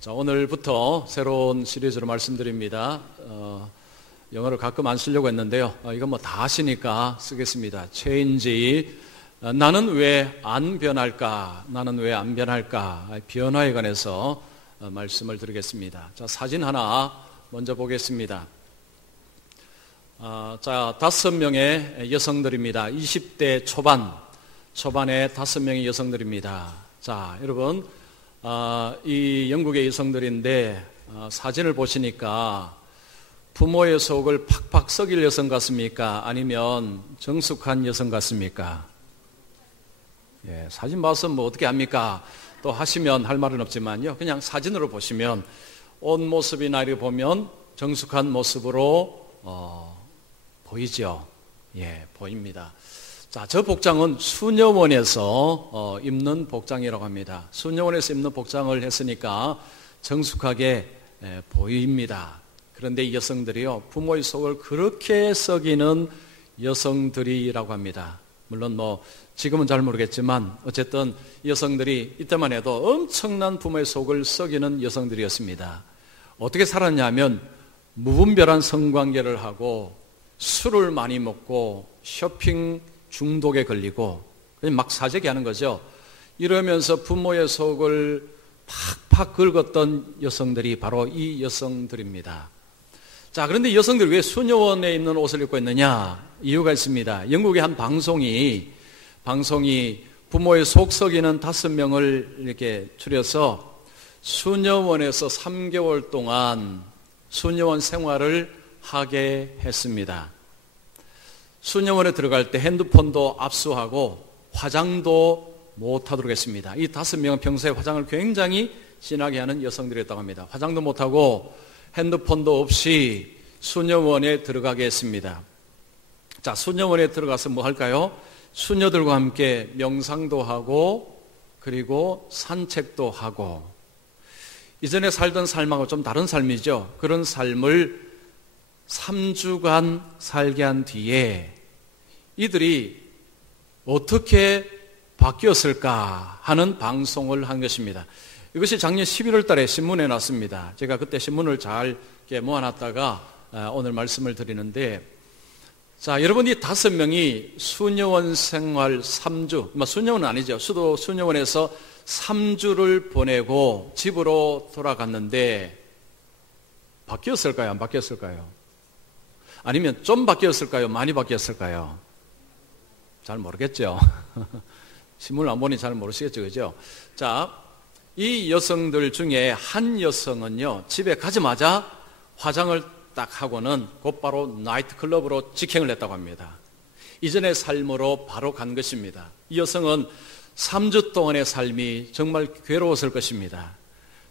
자, 오늘부터 새로운 시리즈로 말씀드립니다. 영어를 가끔 안 쓰려고 했는데요. 이건 뭐 다 아시니까 쓰겠습니다. Change. 나는 왜 안 변할까? 나는 왜 안 변할까? 변화에 관해서 말씀을 드리겠습니다. 자, 사진 하나 먼저 보겠습니다. 자, 5명의 여성들입니다. 20대 초반의 5명의 여성들입니다. 자, 여러분, 이 영국의 여성들인데 사진을 보시니까 부모의 속을 팍팍 썩일 여성 같습니까? 아니면 정숙한 여성 같습니까? 예, 사진 봐서 뭐 어떻게 합니까? 또 하시면 할 말은 없지만요. 그냥 사진으로 보시면 옷 모습이나 이렇게 보면 정숙한 모습으로 보이죠? 예, 보입니다. 자, 저 복장은 수녀원에서 입는 복장이라고 합니다. 수녀원에서 입는 복장을 했으니까 정숙하게 보입니다. 그런데 이 여성들이요, 부모의 속을 그렇게 썩이는 여성들이라고 합니다. 물론 뭐 지금은 잘 모르겠지만 어쨌든 여성들이 이때만 해도 엄청난 부모의 속을 썩이는 여성들이었습니다. 어떻게 살았냐면 무분별한 성관계를 하고 술을 많이 먹고 쇼핑 중독에 걸리고 그냥 막 사재기 하는 거죠. 이러면서 부모의 속을 팍팍 긁었던 여성들이 바로 이 여성들입니다. 자, 그런데 이 여성들이 왜 수녀원에 입는 옷을 입고 있느냐? 이유가 있습니다. 영국의 한 방송이 부모의 속 썩이는 5명을 이렇게 추려서 수녀원에서 3개월 동안 수녀원 생활을 하게 했습니다. 수녀원에 들어갈 때 핸드폰도 압수하고 화장도 못하도록 했습니다. 이 5명은 평소에 화장을 굉장히 진하게 하는 여성들이었다고 합니다. 화장도 못하고 핸드폰도 없이 수녀원에 들어가게 했습니다. 자, 수녀원에 들어가서 뭐 할까요? 수녀들과 함께 명상도 하고 그리고 산책도 하고 이전에 살던 삶하고 좀 다른 삶이죠. 그런 삶을 3주간 살게 한 뒤에 이들이 어떻게 바뀌었을까 하는 방송을 한 것입니다. 이것이 작년 11월 달에 신문에 났습니다. 제가 그때 신문을 잘 모아놨다가 오늘 말씀을 드리는데, 자, 여러분 이 5명이 수녀원 생활 3주, 수녀원은 아니죠. 수도 수녀원에서 3주를 보내고 집으로 돌아갔는데 바뀌었을까요? 안 바뀌었을까요? 아니면 좀 바뀌었을까요? 많이 바뀌었을까요? 잘 모르겠죠. 신문을 안 보니 잘 모르시겠죠, 그죠? 자, 이 여성들 중에 한 여성은요, 집에 가자마자 화장을 딱 하고는 곧바로 나이트클럽으로 직행을 했다고 합니다. 이전의 삶으로 바로 간 것입니다. 이 여성은 3주 동안의 삶이 정말 괴로웠을 것입니다.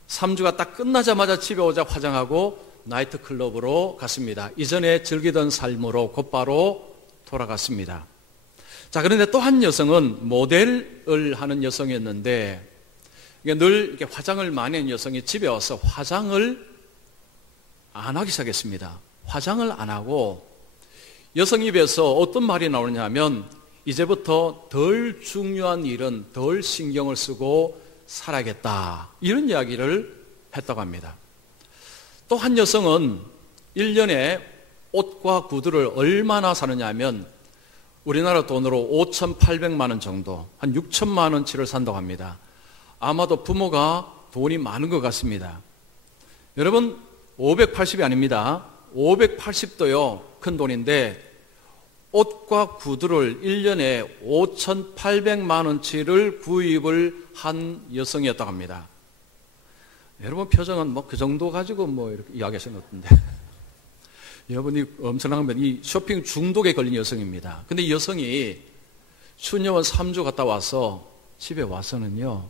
3주가 딱 끝나자마자 집에 오자 화장하고 나이트클럽으로 갔습니다. 이전에 즐기던 삶으로 곧바로 돌아갔습니다. 자, 그런데 또 한 여성은 모델을 하는 여성이었는데 늘 이렇게 화장을 많이 한 여성이 집에 와서 화장을 안 하기 시작했습니다. 화장을 안 하고 여성 입에서 어떤 말이 나오느냐 하면 이제부터 덜 중요한 일은 덜 신경을 쓰고 살아야겠다, 이런 이야기를 했다고 합니다. 또 한 여성은 1년에 옷과 구두를 얼마나 사느냐 하면 우리나라 돈으로 5,800만 원 정도, 한 6천만 원치를 산다고 합니다. 아마도 부모가 돈이 많은 것 같습니다. 여러분, 580이 아닙니다. 580도요, 큰 돈인데 옷과 구두를 1년에 5,800만 원치를 구입을 한 여성이었다고 합니다. 여러분 표정은 뭐 그 정도 가지고 뭐 이렇게 이야기하시는 것 같은데 여러분이 엄청난 건 이 쇼핑 중독에 걸린 여성입니다. 근데 이 여성이 수녀원 3주 갔다 와서 집에 와서는요,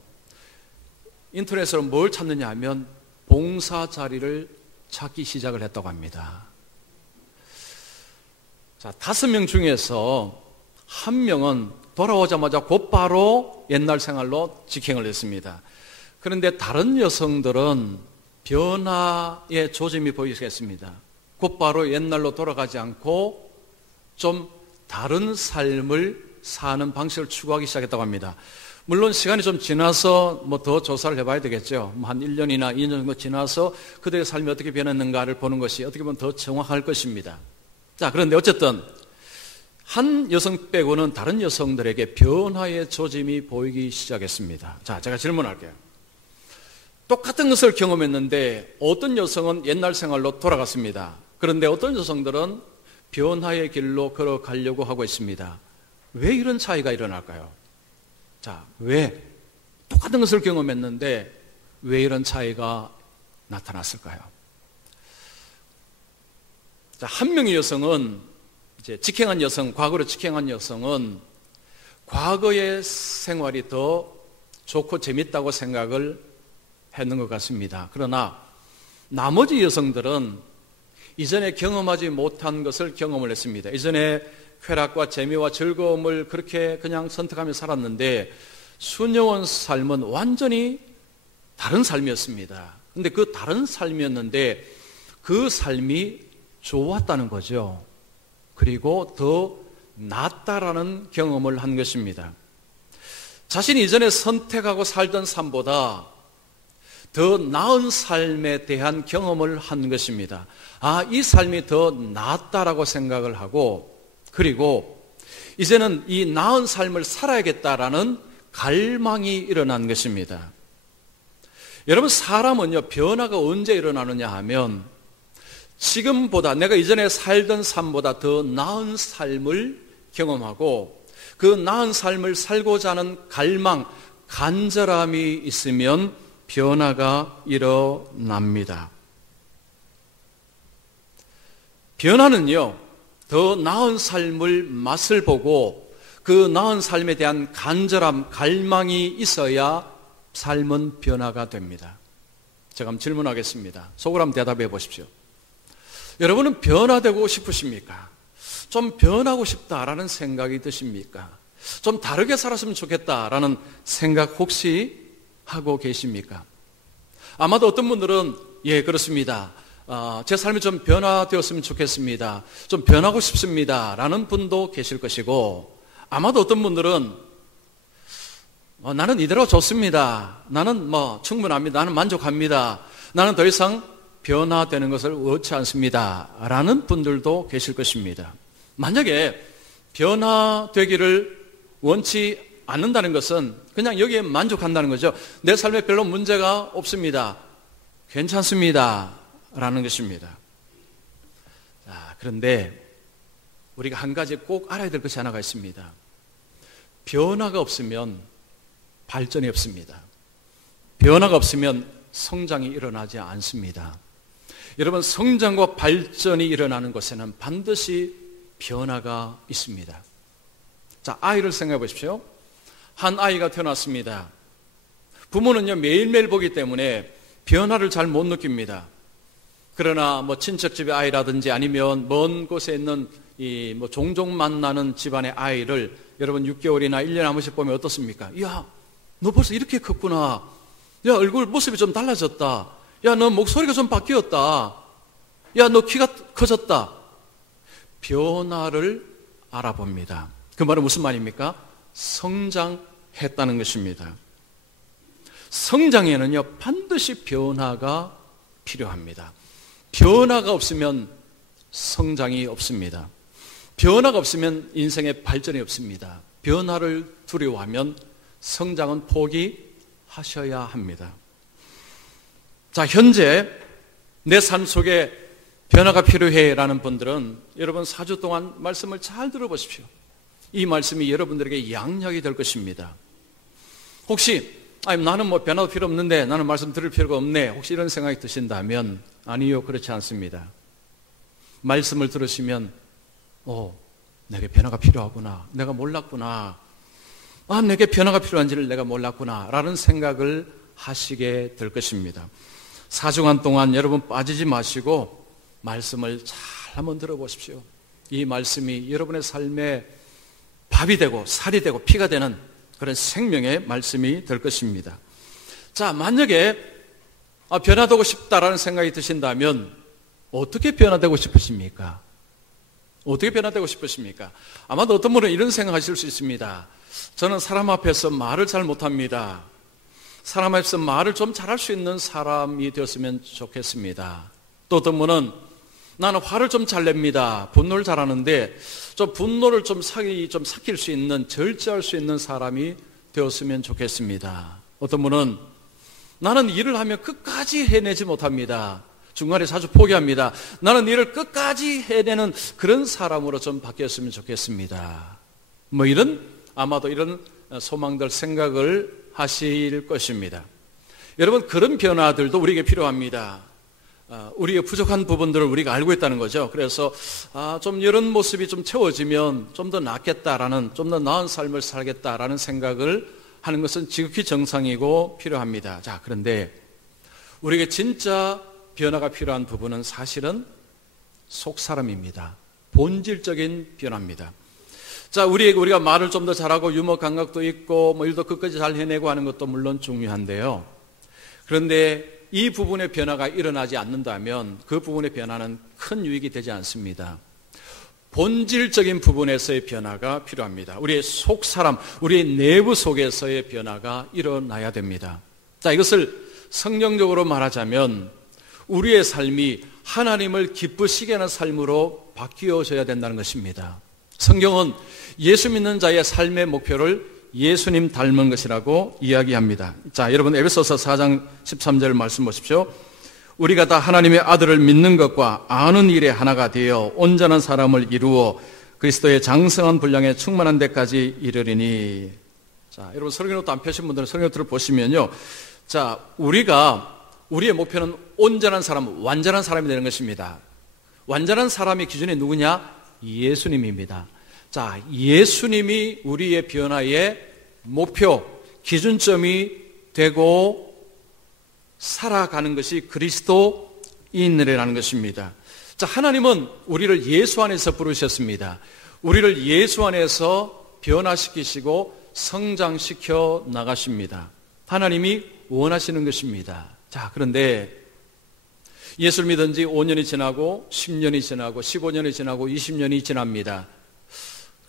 인터넷으로 뭘 찾느냐 하면 봉사 자리를 찾기 시작을 했다고 합니다. 자, 5명 중에서 1명은 돌아오자마자 곧바로 옛날 생활로 직행을 했습니다. 그런데 다른 여성들은 변화의 조짐이 보이겠습니다. 곧바로 옛날로 돌아가지 않고 좀 다른 삶을 사는 방식을 추구하기 시작했다고 합니다. 물론 시간이 좀 지나서 뭐 더 조사를 해봐야 되겠죠. 한 1년이나 2년 정도 지나서 그들의 삶이 어떻게 변했는가를 보는 것이 어떻게 보면 더 정확할 것입니다. 자, 그런데 어쨌든 한 여성 빼고는 다른 여성들에게 변화의 조짐이 보이기 시작했습니다. 자, 제가 질문할게요. 똑같은 것을 경험했는데 어떤 여성은 옛날 생활로 돌아갔습니다. 그런데 어떤 여성들은 변화의 길로 걸어가려고 하고 있습니다. 왜 이런 차이가 일어날까요? 자, 왜? 똑같은 것을 경험했는데 왜 이런 차이가 나타났을까요? 자, 한 명의 여성은 이제 직행한 여성, 과거로 직행한 여성은 과거의 생활이 더 좋고 재밌다고 생각을 했는 것 같습니다. 그러나 나머지 여성들은 이전에 경험하지 못한 것을 경험을 했습니다. 이전에 쾌락과 재미와 즐거움을 그렇게 그냥 선택하며 살았는데 수녀원 삶은 완전히 다른 삶이었습니다. 그런데 그 다른 삶이었는데 그 삶이 좋았다는 거죠. 그리고 더 낫다라는 경험을 한 것입니다. 자신이 이전에 선택하고 살던 삶보다 더 나은 삶에 대한 경험을 한 것입니다. 아, 이 삶이 더 낫다라고 생각을 하고 그리고 이제는 이 나은 삶을 살아야겠다라는 갈망이 일어난 것입니다. 여러분, 사람은요, 변화가 언제 일어나느냐 하면 지금보다 내가 이전에 살던 삶보다 더 나은 삶을 경험하고 그 나은 삶을 살고자 하는 갈망, 간절함이 있으면 변화가 일어납니다. 변화는요, 더 나은 삶을 맛을 보고 그 나은 삶에 대한 간절함, 갈망이 있어야 삶은 변화가 됩니다. 제가 한번 질문하겠습니다. 속으로 한번 대답해 보십시오. 여러분은 변화되고 싶으십니까? 좀 변하고 싶다라는 생각이 드십니까? 좀 다르게 살았으면 좋겠다라는 생각 혹시 하고 계십니까? 아마도 어떤 분들은 예, 그렇습니다. 제 삶이 좀 변화되었으면 좋겠습니다. 좀 변하고 싶습니다. 라는 분도 계실 것이고 아마도 어떤 분들은 나는 이대로 좋습니다. 나는 충분합니다. 나는 만족합니다. 나는 더 이상 변화되는 것을 원치 않습니다. 라는 분들도 계실 것입니다. 만약에 변화되기를 원치 않는다는 것은 그냥 여기에 만족한다는 거죠. 내 삶에 별로 문제가 없습니다. 괜찮습니다. 라는 것입니다. 자, 그런데 우리가 한 가지 꼭 알아야 될 것이 하나가 있습니다. 변화가 없으면 발전이 없습니다. 변화가 없으면 성장이 일어나지 않습니다. 여러분, 성장과 발전이 일어나는 곳에는 반드시 변화가 있습니다. 자, 아이를 생각해 보십시오. 한 아이가 태어났습니다. 부모는요, 매일매일 보기 때문에 변화를 잘 못 느낍니다. 그러나 친척집의 아이라든지 아니면 먼 곳에 있는 종종 만나는 집안의 아이를 여러분 6개월이나 1년에 한 번씩 보면 어떻습니까? 야, 너 벌써 이렇게 컸구나. 야, 얼굴 모습이 좀 달라졌다. 야, 너 목소리가 좀 바뀌었다. 야, 너 키가 커졌다. 변화를 알아봅니다. 그 말은 무슨 말입니까? 성장했다는 것입니다. 성장에는요, 반드시 변화가 필요합니다. 변화가 없으면 성장이 없습니다. 변화가 없으면 인생의 발전이 없습니다. 변화를 두려워하면 성장은 포기하셔야 합니다. 자, 현재 내 삶 속에 변화가 필요해 라는 분들은 여러분 4주 동안 말씀을 잘 들어보십시오. 이 말씀이 여러분들에게 양약이 될 것입니다. 혹시 나는 변화도 필요 없는데 나는 말씀 들을 필요가 없네, 혹시 이런 생각이 드신다면 아니요, 그렇지 않습니다. 말씀을 들으시면 내게 변화가 필요하구나, 내가 몰랐구나, 내게 변화가 필요한지를 내가 몰랐구나 라는 생각을 하시게 될 것입니다. 4주간 동안 여러분 빠지지 마시고 말씀을 잘 한번 들어보십시오. 이 말씀이 여러분의 삶에 밥이 되고 살이 되고 피가 되는 그런 생명의 말씀이 될 것입니다. 자, 만약에 변화되고 싶다라는 생각이 드신다면 어떻게 변화되고 싶으십니까? 어떻게 변화되고 싶으십니까? 아마도 어떤 분은 이런 생각하실 수 있습니다. 저는 사람 앞에서 말을 잘 못합니다. 사람 앞에서 말을 좀 잘할 수 있는 사람이 되었으면 좋겠습니다. 또 어떤 분은 나는 화를 좀 잘 냅니다. 분노를 잘하는데 좀 분노를 좀 삭힐 수 있는, 절제할 수 있는 사람이 되었으면 좋겠습니다. 어떤 분은 나는 일을 하면 끝까지 해내지 못합니다. 중간에 자주 포기합니다. 나는 일을 끝까지 해내는 그런 사람으로 좀 바뀌었으면 좋겠습니다. 아마도 이런 소망들, 생각을 하실 것입니다. 여러분, 그런 변화들도 우리에게 필요합니다. 우리의 부족한 부분들을 우리가 알고 있다는 거죠. 그래서 좀 이런 모습이 좀 채워지면 좀 더 낫겠다라는, 좀 더 나은 삶을 살겠다라는 생각을 하는 것은 지극히 정상이고 필요합니다. 자, 그런데 우리에게 진짜 변화가 필요한 부분은 사실은 속사람입니다. 본질적인 변화입니다. 자, 우리가 말을 좀 더 잘하고 유머 감각도 있고 일도 끝까지 잘 해내고 하는 것도 물론 중요한데요. 그런데 이 부분의 변화가 일어나지 않는다면 그 부분의 변화는 큰 유익이 되지 않습니다. 본질적인 부분에서의 변화가 필요합니다. 우리의 속사람, 우리의 내부 속에서의 변화가 일어나야 됩니다. 자, 이것을 성경적으로 말하자면 우리의 삶이 하나님을 기쁘시게 하는 삶으로 바뀌어져야 된다는 것입니다. 성경은 예수 믿는 자의 삶의 목표를 예수님 닮은 것이라고 이야기합니다. 자, 여러분 에베소서 4장 13절 말씀 보십시오. 우리가 다 하나님의 아들을 믿는 것과 아는 일에 하나가 되어 온전한 사람을 이루어 그리스도의 장성한 분량에 충만한 데까지 이르리니. 자, 여러분 설교노트 안 펴신 분들은 설교노트를 보시면요. 자, 우리의 목표는 온전한 사람, 완전한 사람이 되는 것입니다. 완전한 사람의 기준이 누구냐? 예수님입니다. 자, 예수님이 우리의 변화의 목표, 기준점이 되고 살아가는 것이 그리스도인이라는 것입니다. 자, 하나님은 우리를 예수 안에서 부르셨습니다. 우리를 예수 안에서 변화시키시고 성장시켜 나가십니다. 하나님이 원하시는 것입니다. 자, 그런데 예수를 믿은 지 5년이 지나고 10년이 지나고 15년이 지나고 20년이 지납니다.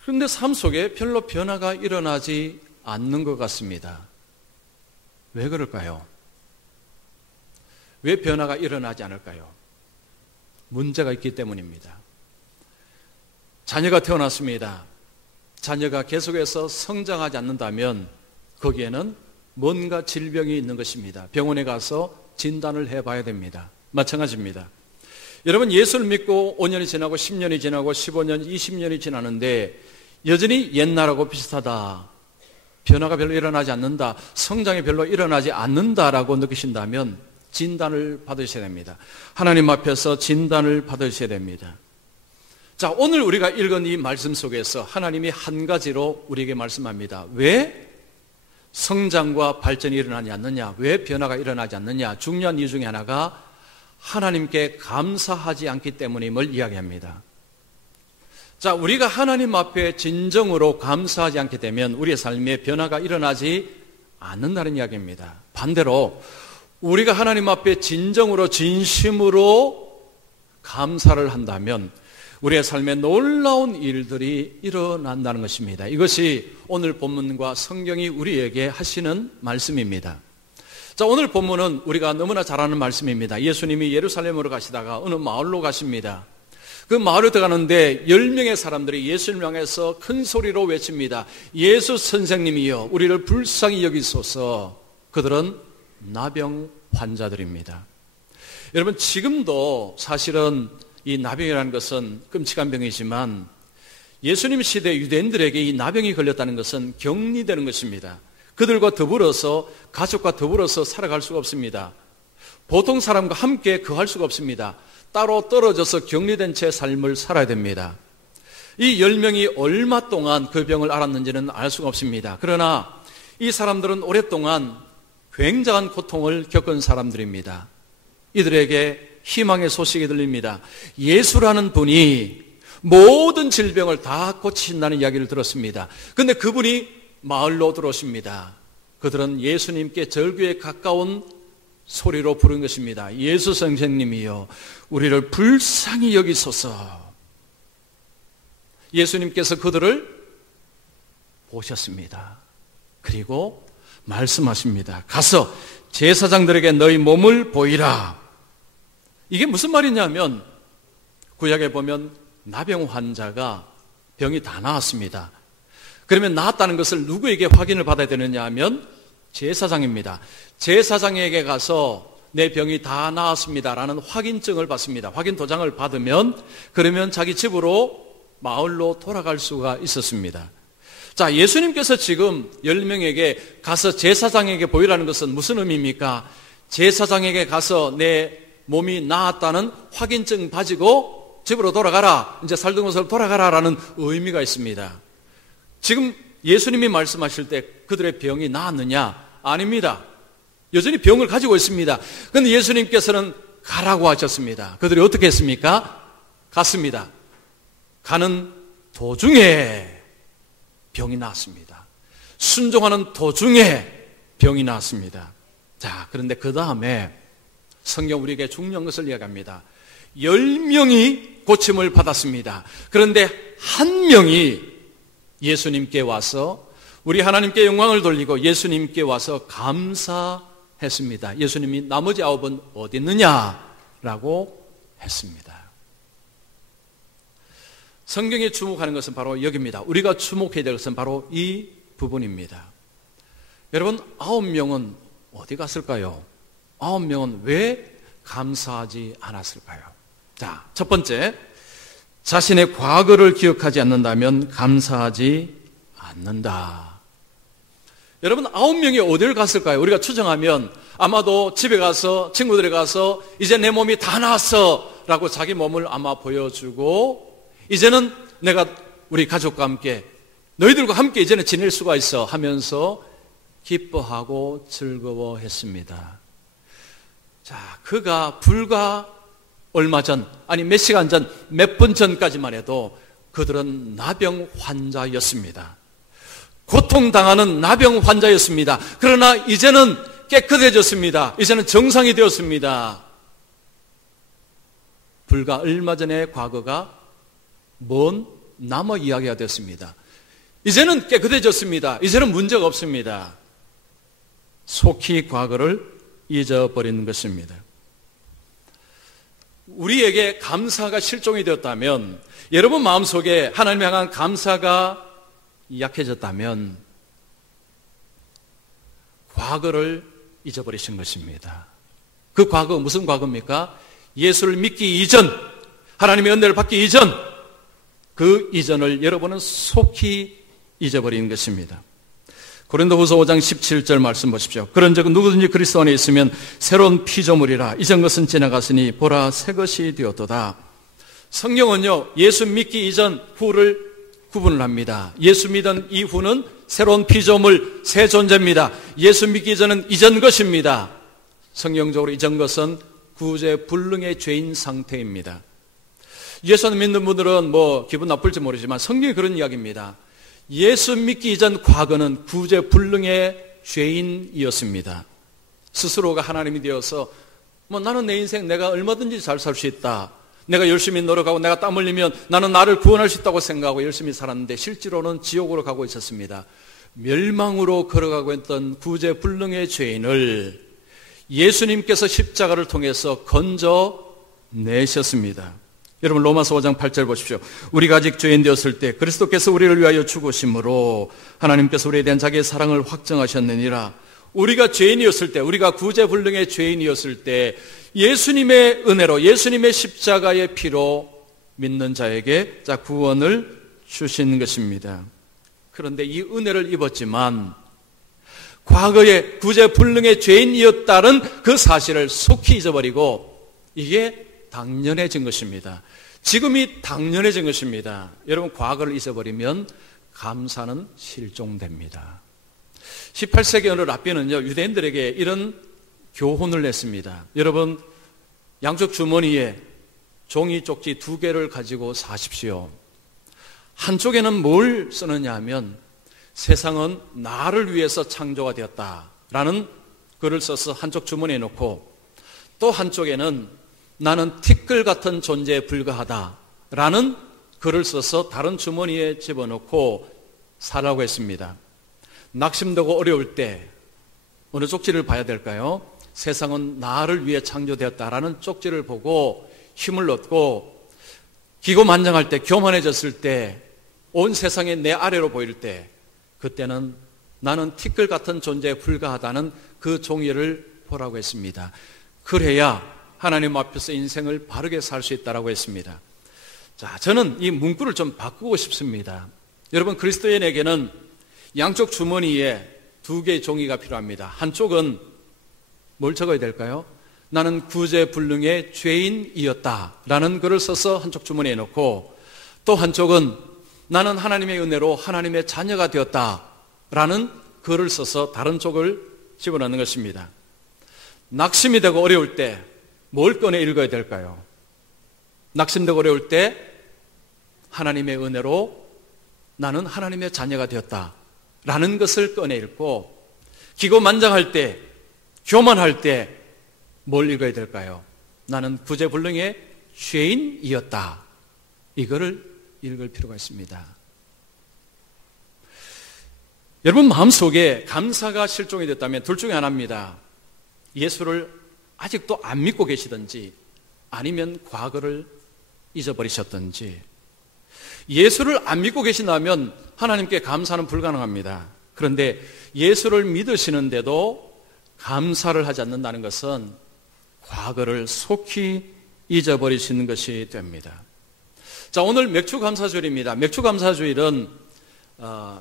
그런데 삶 속에 별로 변화가 일어나지 않는 것 같습니다. 왜 그럴까요? 왜 변화가 일어나지 않을까요? 문제가 있기 때문입니다. 자녀가 태어났습니다. 자녀가 계속해서 성장하지 않는다면 거기에는 뭔가 질병이 있는 것입니다. 병원에 가서 진단을 해봐야 됩니다. 마찬가지입니다. 여러분, 예수를 믿고 5년이 지나고 10년이 지나고 15년, 20년이 지나는데 여전히 옛날하고 비슷하다, 변화가 별로 일어나지 않는다, 성장이 별로 일어나지 않는다라고 느끼신다면 진단을 받으셔야 됩니다. 하나님 앞에서 진단을 받으셔야 됩니다. 자, 오늘 우리가 읽은 이 말씀 속에서 하나님이 한 가지로 우리에게 말씀합니다. 왜 성장과 발전이 일어나지 않느냐, 왜 변화가 일어나지 않느냐, 중요한 이유 중에 하나가 하나님께 감사하지 않기 때문임을 이야기합니다. 자, 우리가 하나님 앞에 진정으로 감사하지 않게 되면 우리의 삶에 변화가 일어나지 않는다는 이야기입니다. 반대로 우리가 하나님 앞에 진정으로 진심으로 감사를 한다면 우리의 삶에 놀라운 일들이 일어난다는 것입니다. 이것이 오늘 본문과 성경이 우리에게 하시는 말씀입니다. 자, 오늘 본문은 우리가 너무나 잘 아는 말씀입니다. 예수님이 예루살렘으로 가시다가 어느 마을로 가십니다. 그 마을에 들어가는데 10명의 사람들이 예수님을 향해서 큰 소리로 외칩니다. 예수 선생님이여, 우리를 불쌍히 여기소서. 그들은 나병 환자들입니다. 여러분, 지금도 사실은 이 나병이라는 것은 끔찍한 병이지만 예수님 시대 유대인들에게 이 나병이 걸렸다는 것은 격리되는 것입니다. 그들과 더불어서, 가족과 더불어서 살아갈 수가 없습니다. 보통 사람과 함께 거할 수가 없습니다. 따로 떨어져서 격리된 채 삶을 살아야 됩니다. 이 10명이 얼마 동안 그 병을 앓았는지는 알 수가 없습니다. 그러나 이 사람들은 오랫동안 굉장한 고통을 겪은 사람들입니다. 이들에게 희망의 소식이 들립니다. 예수라는 분이 모든 질병을 다 고치신다는 이야기를 들었습니다. 그런데 그분이 마을로 들어오십니다. 그들은 예수님께 절규에 가까운 소리로 부른 것입니다. 예수 선생님이여, 우리를 불쌍히 여기소서. 예수님께서 그들을 보셨습니다. 그리고 말씀하십니다. 가서 제사장들에게 너희 몸을 보이라. 이게 무슨 말이냐면 구약에 보면 나병 환자가 병이 다 나았습니다. 그러면 나았다는 것을 누구에게 확인을 받아야 되느냐 하면 제사장입니다. 제사장에게 가서 내 병이 다 나았습니다라는 확인증을 받습니다. 확인 도장을 받으면 그러면 자기 집으로 마을로 돌아갈 수가 있었습니다. 자, 예수님께서 지금 10명에게 가서 제사장에게 보이라는 것은 무슨 의미입니까? 제사장에게 가서 내 몸이 나았다는 확인증 가지고 집으로 돌아가라, 이제 살던 곳으로 돌아가라라는 의미가 있습니다. 지금 예수님이 말씀하실 때 그들의 병이 나았느냐? 아닙니다. 여전히 병을 가지고 있습니다. 그런데 예수님께서는 가라고 하셨습니다. 그들이 어떻게 했습니까? 갔습니다. 가는 도중에 병이 나았습니다. 순종하는 도중에 병이 나았습니다. 자, 그런데 그 다음에 성경 우리에게 중요한 것을 이야기합니다. 10명이 고침을 받았습니다. 그런데 한 명이 예수님께 와서 우리 하나님께 영광을 돌리고 예수님께 와서 감사했습니다. 예수님이 나머지 9은 어디 있느냐라고 했습니다. 성경에 주목하는 것은 바로 여기입니다. 우리가 주목해야 될 것은 바로 이 부분입니다. 여러분, 9명은 어디 갔을까요? 9명은 왜 감사하지 않았을까요? 자, 첫 번째, 자신의 과거를 기억하지 않는다면 감사하지 않는다. 여러분, 9명이 어디를 갔을까요? 우리가 추정하면 아마도 집에 가서 친구들에 가서 이제 내 몸이 다 나았어 라고 자기 몸을 아마 보여주고 이제는 내가 우리 가족과 함께 너희들과 함께 이제는 지낼 수가 있어 하면서 기뻐하고 즐거워했습니다. 자, 그가 불과 얼마 전, 아니 몇 시간 전, 몇 분 전까지만 해도 그들은 나병 환자였습니다. 고통당하는 나병 환자였습니다. 그러나 이제는 깨끗해졌습니다. 이제는 정상이 되었습니다. 불과 얼마 전의 과거가 먼 남아 이야기가 됐습니다. 이제는 깨끗해졌습니다. 이제는 문제가 없습니다. 속히 과거를 잊어버리는 것입니다. 우리에게 감사가 실종이 되었다면, 여러분 마음속에 하나님을 향한 감사가 약해졌다면 과거를 잊어버리신 것입니다. 그 과거 무슨 과거입니까? 예수를 믿기 이전, 하나님의 은혜를 받기 이전, 그 이전을 여러분은 속히 잊어버리는 것입니다. 고린도후서 5장 17절 말씀 보십시오. 그런즉 누구든지 그리스도 안에 있으면 새로운 피조물이라. 이전 것은 지나갔으니 보라 새 것이 되었도다. 성경은요, 예수 믿기 이전 후를 구분을 합니다. 예수 믿은 이후는 새로운 피조물, 새 존재입니다. 예수 믿기 이전은 이전 것입니다. 성경적으로 이전 것은 구제불능의 죄인 상태입니다. 예수 믿는 분들은 기분 나쁠지 모르지만 성경이 그런 이야기입니다. 예수 믿기 이전 과거는 구제불능의 죄인이었습니다. 스스로가 하나님이 되어서 나는 내 인생 내가 얼마든지 잘 살 수 있다. 내가 열심히 노력하고 내가 땀 흘리면 나는 나를 구원할 수 있다고 생각하고 열심히 살았는데 실제로는 지옥으로 가고 있었습니다. 멸망으로 걸어가고 있던 구제불능의 죄인을 예수님께서 십자가를 통해서 건져내셨습니다. 여러분 로마서 5장 8절 보십시오. 우리가 아직 죄인 되었을 때 그리스도께서 우리를 위하여 죽으심으로 하나님께서 우리에 대한 자기의 사랑을 확정하셨느니라. 우리가 죄인이었을 때, 우리가 구제불능의 죄인이었을 때 예수님의 은혜로, 예수님의 십자가의 피로 믿는 자에게 구원을 주신 것입니다. 그런데 이 은혜를 입었지만 과거에 구제불능의 죄인이었다는 그 사실을 속히 잊어버리고 이게 당연해진 것입니다. 지금이 당연해진 것입니다. 여러분, 과거를 잊어버리면 감사는 실종됩니다. 18세기 어느 랍비는요, 유대인들에게 이런 교훈을 냈습니다. 여러분, 양쪽 주머니에 종이 쪽지 2개를 가지고 사십시오. 한쪽에는 뭘 쓰느냐 하면 세상은 나를 위해서 창조가 되었다라는 글을 써서 한쪽 주머니에 넣고, 또 한쪽에는 나는 티끌 같은 존재에 불과하다라는 글을 써서 다른 주머니에 집어넣고 살라고 했습니다. 낙심되고 어려울 때 어느 쪽지를 봐야 될까요? 세상은 나를 위해 창조되었다라는 쪽지를 보고 힘을 얻고, 기고만장할 때, 교만해졌을 때, 온 세상이 내 아래로 보일 때, 그때는 나는 티끌 같은 존재에 불과하다는 그 종이를 보라고 했습니다. 그래야 하나님 앞에서 인생을 바르게 살 수 있다라고 했습니다. 자, 저는 이 문구를 좀 바꾸고 싶습니다. 여러분, 그리스도인에게는 양쪽 주머니에 두 개의 종이가 필요합니다. 한쪽은 뭘 적어야 될까요? 나는 구제불능의 죄인이었다라는 글을 써서 한쪽 주머니에 넣고, 또 한쪽은 나는 하나님의 은혜로 하나님의 자녀가 되었다라는 글을 써서 다른 쪽을 집어넣는 것입니다. 낙심이 되고 어려울 때 뭘 꺼내 읽어야 될까요? 낙심되고 어려울 때 하나님의 은혜로 나는 하나님의 자녀가 되었다라는 것을 꺼내 읽고, 기고만장할 때, 교만할 때 뭘 읽어야 될까요? 나는 구제불능의 죄인이었다. 이거를 읽을 필요가 있습니다. 여러분 마음속에 감사가 실종이 됐다면 둘 중에 하나입니다. 예수를 아직도 안 믿고 계시든지, 아니면 과거를 잊어버리셨든지. 예수를 안 믿고 계신다면 하나님께 감사는 불가능합니다. 그런데 예수를 믿으시는데도 감사를 하지 않는다는 것은 과거를 속히 잊어버리시는 것이 됩니다. 자, 오늘 맥주감사주일입니다. 맥주감사주일은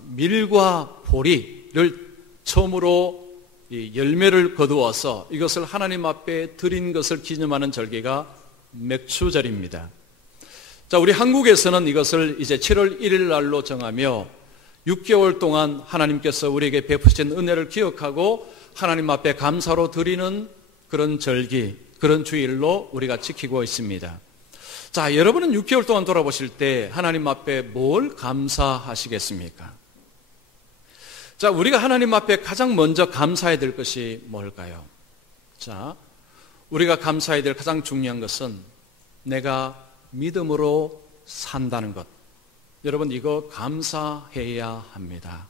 밀과 보리를 처음으로 열매를 거두어서 이것을 하나님 앞에 드린 것을 기념하는 절기가 맥주절입니다. 자, 우리 한국에서는 이것을 이제 7월 1일 날로 정하며 6개월 동안 하나님께서 우리에게 베푸신 은혜를 기억하고 하나님 앞에 감사로 드리는 그런 절기, 그런 주일로 우리가 지키고 있습니다. 자, 여러분은 6개월 동안 돌아보실 때 하나님 앞에 뭘 감사하시겠습니까? 자, 우리가 하나님 앞에 가장 먼저 감사해야 될 것이 뭘까요? 자, 우리가 감사해야 될 가장 중요한 것은 내가 믿음으로 산다는 것. 여러분, 이거 감사해야 합니다.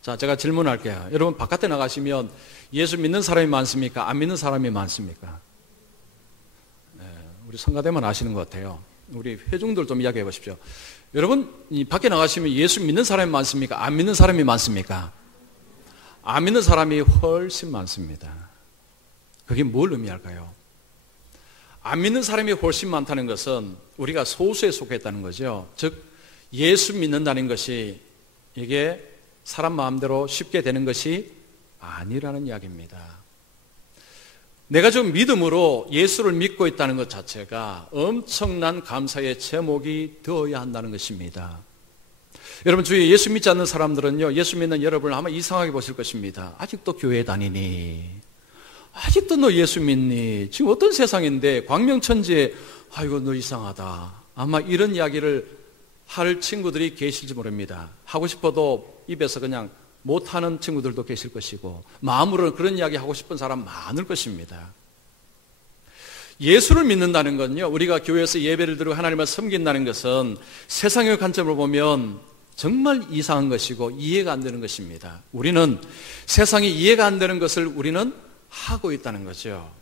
자, 제가 질문할게요. 여러분, 바깥에 나가시면 예수 믿는 사람이 많습니까? 안 믿는 사람이 많습니까? 네, 우리 성가대만 아시는 것 같아요. 우리 회중들 좀 이야기해 보십시오. 여러분, 이 밖에 나가시면 예수 믿는 사람이 많습니까? 안 믿는 사람이 많습니까? 안 믿는 사람이 훨씬 많습니다. 그게 뭘 의미할까요? 안 믿는 사람이 훨씬 많다는 것은 우리가 소수에 속했다는 거죠. 즉, 예수 믿는다는 것이 이게 사람 마음대로 쉽게 되는 것이 아니라는 이야기입니다. 내가 좀 믿음으로 예수를 믿고 있다는 것 자체가 엄청난 감사의 제목이 되어야 한다는 것입니다. 여러분, 주위에 예수 믿지 않는 사람들은요, 예수 믿는 여러분을 아마 이상하게 보실 것입니다. 아직도 교회 다니니? 아직도 너 예수 믿니? 지금 어떤 세상인데 광명천지에 아이고 너 이상하다. 아마 이런 이야기를 할 친구들이 계실지 모릅니다. 하고 싶어도 입에서 그냥 못하는 친구들도 계실 것이고, 마음으로는 그런 이야기 하고 싶은 사람 많을 것입니다. 예수를 믿는다는 건요, 우리가 교회에서 예배를 드리고 하나님을 섬긴다는 것은 세상의 관점으로 보면 정말 이상한 것이고 이해가 안 되는 것입니다. 우리는 세상이 이해가 안 되는 것을 우리는 하고 있다는 거죠.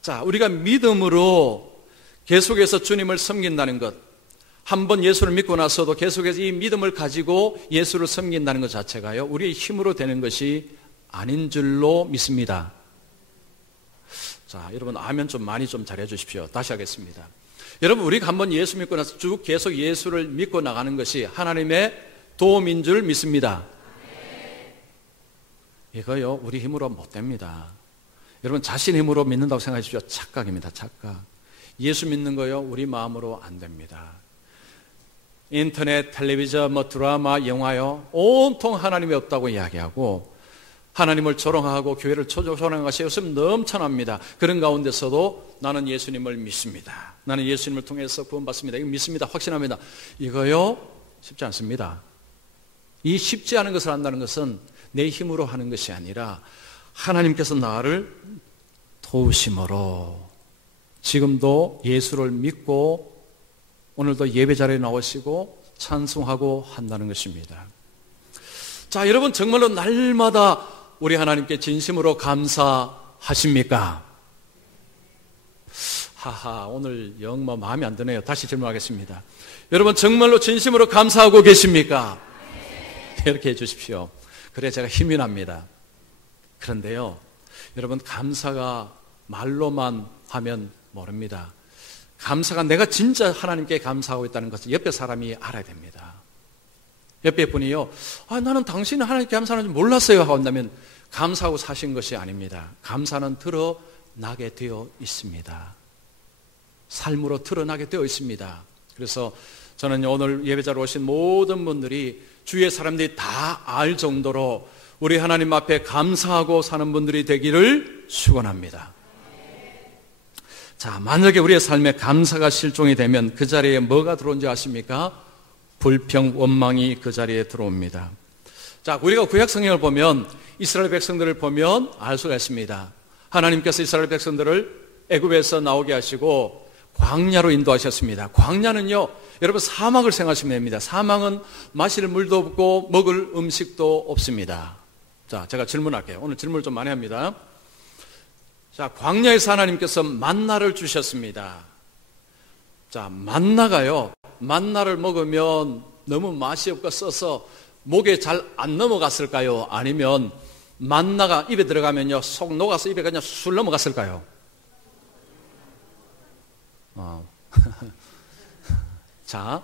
자, 우리가 믿음으로 계속해서 주님을 섬긴다는 것, 한번 예수를 믿고 나서도 계속해서 이 믿음을 가지고 예수를 섬긴다는 것 자체가요, 우리의 힘으로 되는 것이 아닌 줄로 믿습니다. 자, 여러분 아멘 좀 많이 좀 잘해 주십시오. 다시 하겠습니다. 여러분, 우리가 한번 예수 믿고 나서 쭉 계속 예수를 믿고 나가는 것이 하나님의 도움인 줄 믿습니다. 이거요, 우리 힘으로 못 됩니다. 여러분, 자신 힘으로 믿는다고 생각하십시오. 착각입니다. 착각. 예수 믿는 거요, 우리 마음으로 안 됩니다. 인터넷, 텔레비전, 드라마, 영화요, 온통 하나님이 없다고 이야기하고 하나님을 조롱하고 교회를 조롱하는 것이 요즘 넘쳐납니다. 그런 가운데서도 나는 예수님을 믿습니다. 나는 예수님을 통해서 구원받습니다. 이거 믿습니다. 확신합니다. 이거요, 쉽지 않습니다. 이 쉽지 않은 것을 한다는 것은 내 힘으로 하는 것이 아니라 하나님께서 나를 도우심으로 지금도 예수를 믿고 오늘도 예배 자리에 나오시고 찬송하고 한다는 것입니다. 자, 여러분 정말로 날마다 우리 하나님께 진심으로 감사하십니까? 하하, 오늘 영 마음에 안 드네요. 다시 질문하겠습니다. 여러분 정말로 진심으로 감사하고 계십니까? 이렇게 해 주십시오. 그래 제가 힘이 납니다. 그런데요, 여러분 감사가 말로만 하면 모릅니다. 감사가 내가 진짜 하나님께 감사하고 있다는 것을 옆에 사람이 알아야 됩니다. 옆에 분이요, 나는 당신이 하나님께 감사하는 줄 몰랐어요 하고 한다면 감사하고 사신 것이 아닙니다. 감사는 드러나게 되어 있습니다. 삶으로 드러나게 되어 있습니다. 그래서 저는 오늘 예배자로 오신 모든 분들이 주위의 사람들이 다 알 정도로 우리 하나님 앞에 감사하고 사는 분들이 되기를 축원합니다. 자, 만약에 우리의 삶에 감사가 실종이 되면 그 자리에 뭐가 들어온지 아십니까? 불평, 원망이 그 자리에 들어옵니다. 자, 우리가 구약 성경을 보면 이스라엘 백성들을 보면 알 수가 있습니다. 하나님께서 이스라엘 백성들을 애굽에서 나오게 하시고 광야로 인도하셨습니다. 광야는요, 여러분 사막을 생각하시면 됩니다. 사막은 마실 물도 없고 먹을 음식도 없습니다. 자, 제가 질문할게요. 오늘 질문을 좀 많이 합니다. 자, 광야에서 하나님께서 만나를 주셨습니다. 자, 만나를 먹으면 너무 맛이 없고 써서 목에 잘 안 넘어갔을까요? 아니면 만나가 입에 들어가면요 속 녹아서 입에 그냥 술 넘어갔을까요? 자,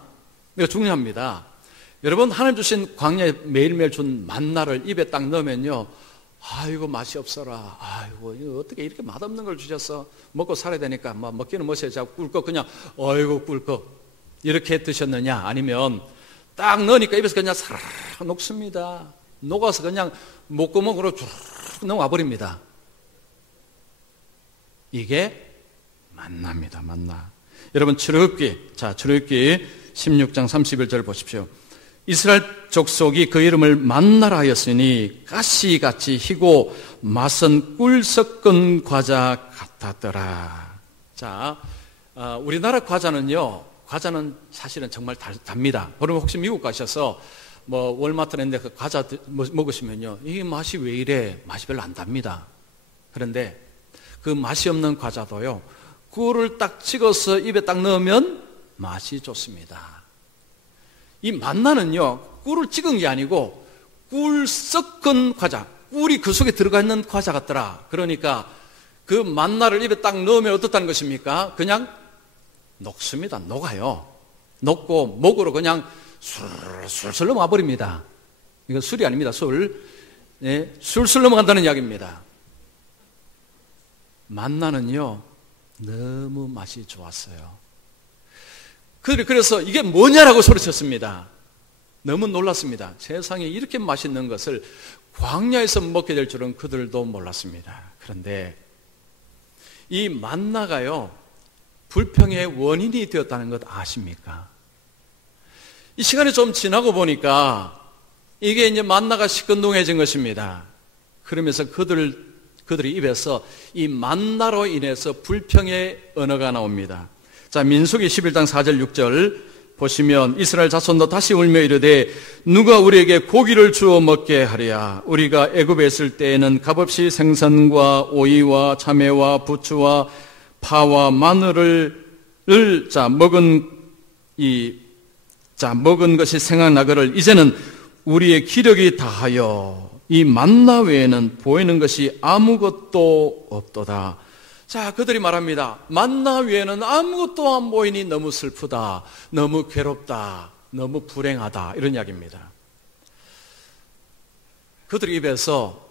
이거 중요합니다. 여러분 하나님 주신 광야에 매일매일 준 만나를 입에 딱 넣으면요, 아이고 맛이 없어라, 아이고 이거 어떻게 이렇게 맛없는 걸 주셔서 먹고 살아야 되니까 뭐 먹기는 뭐셔야지 하고 꿀꺽 그냥 아이고 꿀꺽 이렇게 드셨느냐, 아니면 딱 넣으니까 입에서 그냥 사르르 녹습니다. 녹아서 그냥 목구멍으로 쭉 넘어가 버립니다. 이게 만나입니다. 만나. 여러분 출애굽기 16장 31절 보십시오. 이스라엘 족속이 그 이름을 만나라 하였으니 가시같이 희고 맛은 꿀 섞은 과자 같았더라. 자, 우리나라 과자는 사실은 정말 답니다. 여러분 혹시 미국 가셔서 뭐 월마트 랜데 그 과자 먹으시면요, 이 맛이 왜 이래? 맛이 별로 안 답니다. 그런데 그 맛이 없는 과자도요, 꿀을 딱 찍어서 입에 딱 넣으면 맛이 좋습니다. 이 만나는요, 꿀을 찍은 게 아니고 꿀 섞은 과자, 꿀이 그 속에 들어가 있는 과자 같더라. 그러니까 그 만나를 입에 딱 넣으면 어떻다는 것입니까? 그냥 녹습니다. 녹아요. 녹고 목으로 그냥 술술 넘어가 버립니다. 이건 술이 아닙니다. 술술 넘어간다는 이야기입니다. 만나는요, 너무 맛이 좋았어요. 그래서 이게 뭐냐라고 소리쳤습니다. 너무 놀랐습니다. 세상에 이렇게 맛있는 것을 광야에서 먹게 될 줄은 그들도 몰랐습니다. 그런데 이 만나가요, 불평의 원인이 되었다는 것 아십니까? 이 시간이 좀 지나고 보니까 이게 이제 만나가 시큰둥해진 것입니다. 그러면서 그들의 입에서 이 만나로 인해서 불평의 언어가 나옵니다. 자, 민수기 11장 4절 6절 보시면 이스라엘 자손도 다시 울며 이르되 누가 우리에게 고기를 주어 먹게 하랴. 우리가 애굽에 있을 때에는 값없이 생선과 오이와 참외와 부추와 파와 마늘을 먹은 것이 생각나거를 이제는 우리의 기력이 다하여 이 만나 외에는 보이는 것이 아무것도 없도다. 자, 그들이 말합니다. 만나 외에는 아무것도 안 보이니 너무 슬프다, 너무 괴롭다, 너무 불행하다, 이런 이야기입니다. 그들 입에서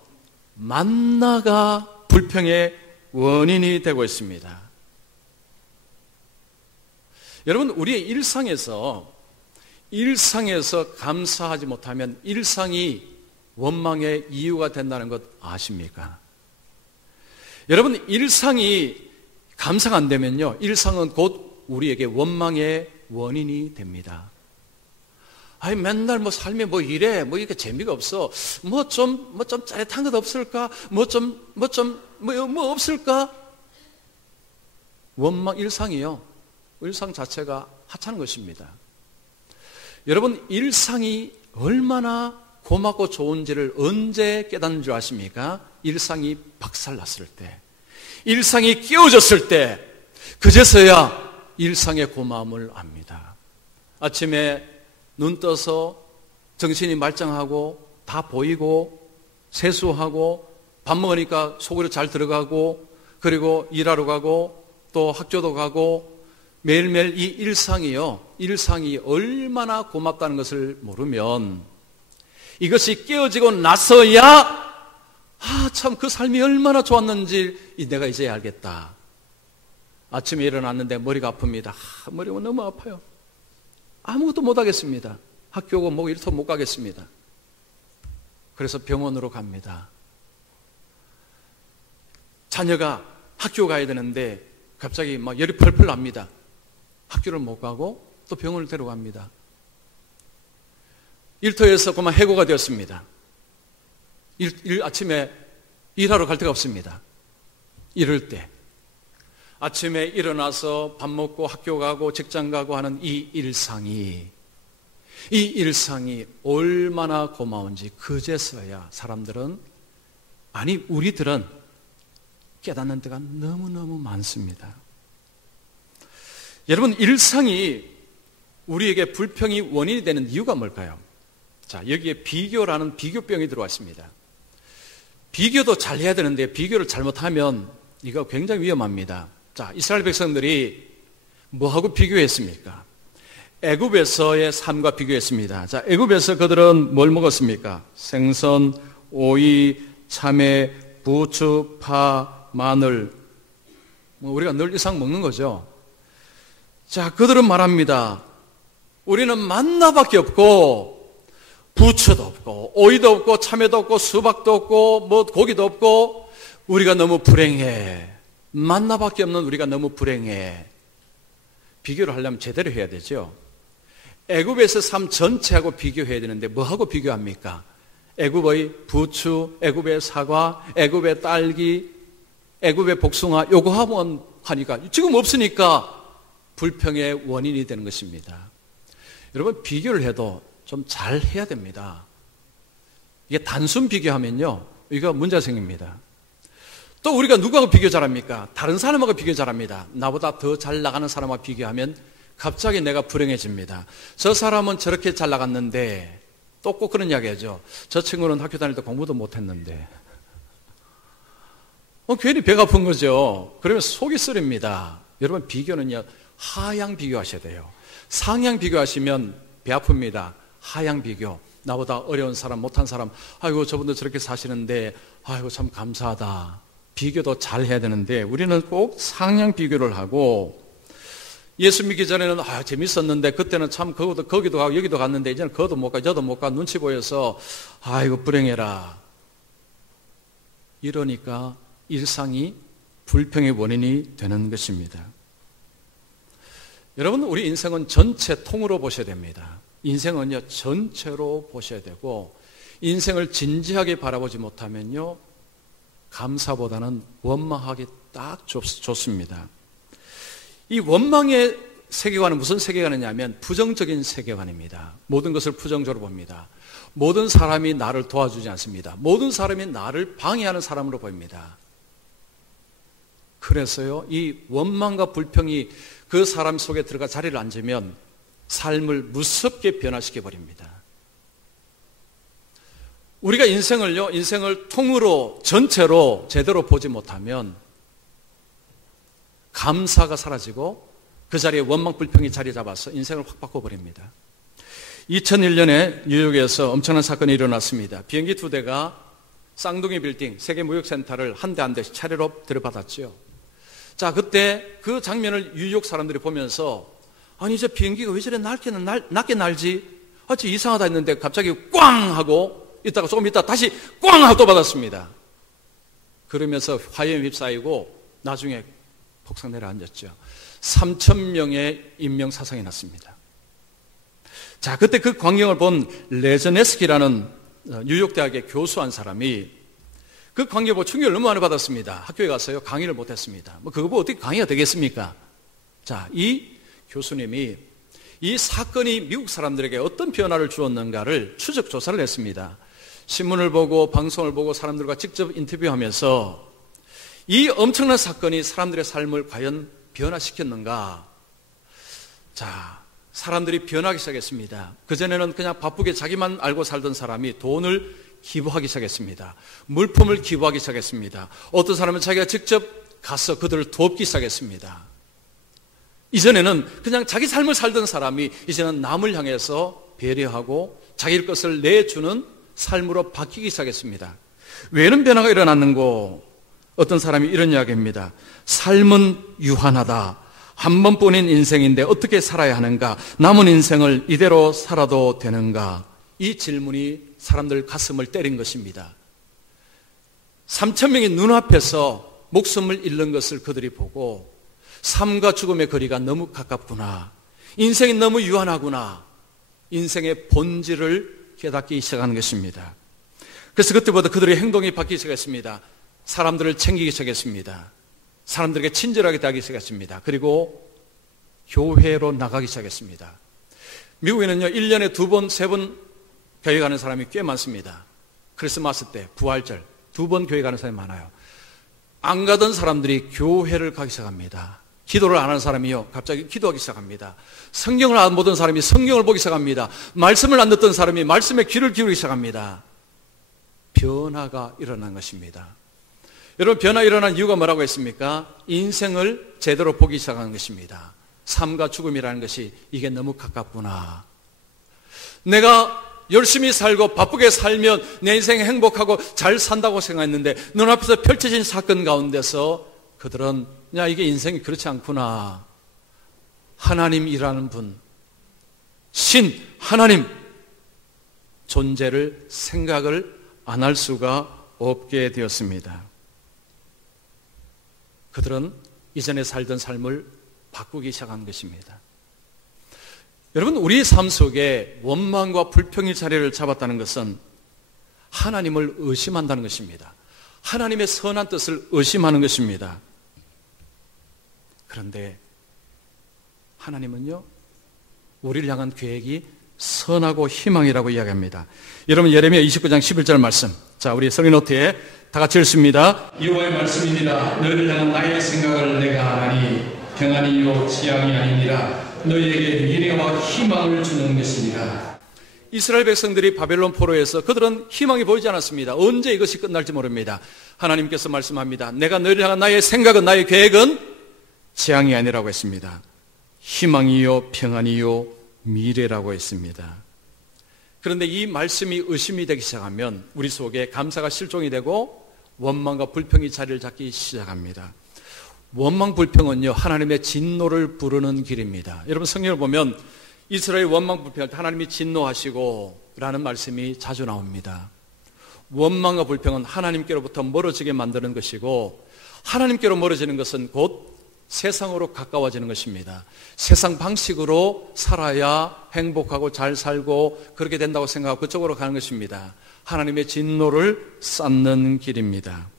만나가 불평의 원인이 되고 있습니다. 여러분, 우리의 일상에서 감사하지 못하면 일상이 원망의 이유가 된다는 것 아십니까? 여러분, 일상이 감사가 안 되면요, 일상은 곧 우리에게 원망의 원인이 됩니다. 아니, 맨날 삶이 이래, 이렇게 재미가 없어. 좀 짜릿한 것 없을까? 없을까? 원망, 일상이요. 일상 자체가 하찮은 것입니다. 여러분, 일상이 얼마나 고맙고 좋은지를 언제 깨닫는 줄 아십니까? 일상이 박살났을 때, 일상이 깨어졌을 때, 그제서야 일상의 고마움을 압니다. 아침에 눈 떠서 정신이 말짱하고 다 보이고 세수하고 밥 먹으니까 속으로 잘 들어가고 그리고 일하러 가고 또 학교도 가고 매일매일 이 일상이 얼마나 고맙다는 것을 모르면 이것이 깨어지고 나서야 참 그 삶이 얼마나 좋았는지 내가 이제 알겠다. 아침에 일어났는데 머리가 아픕니다. 머리가 너무 아파요. 아무것도 못 하겠습니다. 학교 오고 뭐 일터 못 가겠습니다. 그래서 병원으로 갑니다. 자녀가 학교 가야 되는데 갑자기 막 열이 펄펄 납니다. 학교를 못 가고 또 병원을 데려갑니다. 일터에서 그만 해고가 되었습니다. 아침에 일하러 갈 데가 없습니다. 이럴 때 아침에 일어나서 밥 먹고 학교 가고 직장 가고 하는 이 일상이 얼마나 고마운지 그제서야 사람들은, 아니 우리들은 깨닫는 데가 너무너무 많습니다. 여러분, 일상이 우리에게 불평이 원인이 되는 이유가 뭘까요? 자, 여기에 비교라는 비교병이 들어와 있습니다. 비교도 잘 해야 되는데 비교를 잘못하면 이거 굉장히 위험합니다. 자, 이스라엘 백성들이 뭐하고 비교했습니까? 애굽에서의 삶과 비교했습니다. 자, 애굽에서 그들은 뭘 먹었습니까? 생선, 오이, 참외, 부추, 파, 마늘. 우리가 늘 이상 먹는 거죠. 자, 그들은 말합니다. 우리는 만나밖에 없고 부추도 없고 오이도 없고 참외도 없고 수박도 없고 뭐 고기도 없고 우리가 너무 불행해. 만나밖에 없는 우리가 너무 불행해. 비교를 하려면 제대로 해야 되죠. 애굽에서 삶 전체하고 비교해야 되는데 뭐하고 비교합니까? 애굽의 부추, 애굽의 사과, 애굽의 딸기, 애굽의 복숭아, 요거 하면 하니까 지금 없으니까 불평의 원인이 되는 것입니다. 여러분, 비교를 해도 좀 잘 해야 됩니다. 이게 단순 비교하면요, 이거 문제가 생깁니다. 또 우리가 누구하고 비교 잘합니까? 다른 사람하고 비교 잘합니다. 나보다 더 잘 나가는 사람하고 비교하면 갑자기 내가 불행해집니다. 저 사람은 저렇게 잘 나갔는데, 또 꼭 그런 이야기 하죠. 저 친구는 학교 다닐 때 공부도 못했는데. 괜히 배가 아픈 거죠. 그러면 속이 쓰립니다. 여러분, 비교는요, 하향 비교하셔야 돼요. 상향 비교하시면 배 아픕니다. 하향 비교. 나보다 어려운 사람, 못한 사람, 아이고, 저분도 저렇게 사시는데, 아이고, 참 감사하다. 비교도 잘 해야 되는데, 우리는 꼭 상향 비교를 하고, 예수 믿기 전에는, 재밌었는데, 그때는 참 거기도 가고, 여기도 갔는데, 이제는 그것도 못 가, 저도 못 가, 눈치 보여서, 아이고, 불행해라. 이러니까 일상이 불평의 원인이 되는 것입니다. 여러분, 우리 인생은 전체 통으로 보셔야 됩니다. 인생은요, 전체로 보셔야 되고, 인생을 진지하게 바라보지 못하면요, 감사보다는 원망하기 딱 좋습니다. 이 원망의 세계관은 무슨 세계관이냐면 부정적인 세계관입니다. 모든 것을 부정적으로 봅니다. 모든 사람이 나를 도와주지 않습니다. 모든 사람이 나를 방해하는 사람으로 보입니다. 그래서요, 이 원망과 불평이 그 사람 속에 들어가 자리를 앉으면 삶을 무섭게 변화시켜 버립니다. 우리가 인생을 통으로 전체로 제대로 보지 못하면 감사가 사라지고 그 자리에 원망 불평이 자리 잡아서 인생을 확 바꿔버립니다. 2001년에 뉴욕에서 엄청난 사건이 일어났습니다. 비행기 2대가 쌍둥이 빌딩 세계무역센터를 한 대 한 대씩 차례로 들이받았죠. 자, 그때 그 장면을 뉴욕 사람들이 보면서, 아니, 저 비행기가 왜 저래 낮게 날지? 저 이상하다 했는데 갑자기 꽝 하고 있다가 조금 있다가 다시 꽝 하고 또 받았습니다. 그러면서 화염에 휩싸이고 나중에 폭삭 내려앉았죠. 3,000명의 인명사상이 났습니다. 자, 그때 그 광경을 본 레저네스키라는 뉴욕대학의 교수 한 사람이 그 광경 보고 충격을 너무 많이 받았습니다. 학교에 가서요, 강의를 못했습니다. 그거 보고 어떻게 강의가 되겠습니까? 자, 이 교수님이 이 사건이 미국 사람들에게 어떤 변화를 주었는가를 추적 조사를 했습니다. 신문을 보고 방송을 보고 사람들과 직접 인터뷰하면서 이 엄청난 사건이 사람들의 삶을 과연 변화시켰는가? 자, 사람들이 변하기 시작했습니다. 그전에는 그냥 바쁘게 자기만 알고 살던 사람이 돈을 기부하기 시작했습니다. 물품을 기부하기 시작했습니다. 어떤 사람은 자기가 직접 가서 그들을 돕기 시작했습니다. 이전에는 그냥 자기 삶을 살던 사람이 이제는 남을 향해서 배려하고 자기 것을 내주는 삶으로 바뀌기 시작했습니다. 왜 이런 변화가 일어났는고? 어떤 사람이 이런 이야기입니다. 삶은 유한하다. 한 번뿐인 인생인데 어떻게 살아야 하는가? 남은 인생을 이대로 살아도 되는가? 이 질문이 사람들 가슴을 때린 것입니다. 3,000명이 눈앞에서 목숨을 잃는 것을 그들이 보고 삶과 죽음의 거리가 너무 가깝구나. 인생이 너무 유한하구나. 인생의 본질을 깨닫기 시작하는 것입니다. 그래서 그때부터 그들의 행동이 바뀌기 시작했습니다. 사람들을 챙기기 시작했습니다. 사람들에게 친절하게 대하기 시작했습니다. 그리고 교회로 나가기 시작했습니다. 미국에는요, 1년에 2번, 3번 교회 가는 사람이 꽤 많습니다. 크리스마스 때, 부활절 2번 교회 가는 사람이 많아요. 안 가던 사람들이 교회를 가기 시작합니다. 기도를 안 하는 사람이요, 갑자기 기도하기 시작합니다. 성경을 안 보던 사람이 성경을 보기 시작합니다. 말씀을 안 듣던 사람이 말씀에 귀를 기울이기 시작합니다. 변화가 일어난 것입니다. 여러분, 변화 일어난 이유가 뭐라고 했습니까? 인생을 제대로 보기 시작한 것입니다. 삶과 죽음이라는 것이 이게 너무 가깝구나. 내가 열심히 살고 바쁘게 살면 내 인생이 행복하고 잘 산다고 생각했는데 눈앞에서 펼쳐진 사건 가운데서 그들은 야, 이게 인생이 그렇지 않구나. 하나님이라는 분, 신 하나님 존재를 생각을 안 할 수가 없게 되었습니다. 그들은 이전에 살던 삶을 바꾸기 시작한 것입니다. 여러분, 우리의 삶 속에 원망과 불평의 자리를 잡았다는 것은 하나님을 의심한다는 것입니다. 하나님의 선한 뜻을 의심하는 것입니다. 그런데 하나님은요, 우리를 향한 계획이 선하고 희망이라고 이야기합니다. 여러분, 예레미야 29장 11절 말씀. 자, 우리 성경 노트에 다 같이 읽습니다. 여호와의 말씀입니다. 너희를 향한 나의 생각을 내가 아나니 평안이요 지향이 아니니라. 너희에게 미래와 희망을 주는 것이니라. 이스라엘 백성들이 바벨론 포로에서 그들은 희망이 보이지 않았습니다. 언제 이것이 끝날지 모릅니다. 하나님께서 말씀합니다. 내가 너희를 향한 나의 생각은, 나의 계획은 재앙이 아니라고 했습니다. 희망이요 평안이요 미래라고 했습니다. 그런데 이 말씀이 의심이 되기 시작하면 우리 속에 감사가 실종이 되고 원망과 불평이 자리를 잡기 시작합니다. 원망 불평은요, 하나님의 진노를 부르는 길입니다. 여러분, 성경을 보면 이스라엘 원망 불평할 때 하나님이 진노하시고 라는 말씀이 자주 나옵니다. 원망과 불평은 하나님께로부터 멀어지게 만드는 것이고, 하나님께로 멀어지는 것은 곧 세상으로 가까워지는 것입니다. 세상 방식으로 살아야 행복하고 잘 살고 그렇게 된다고 생각하고 그쪽으로 가는 것입니다. 하나님의 진노를 쌓는 길입니다.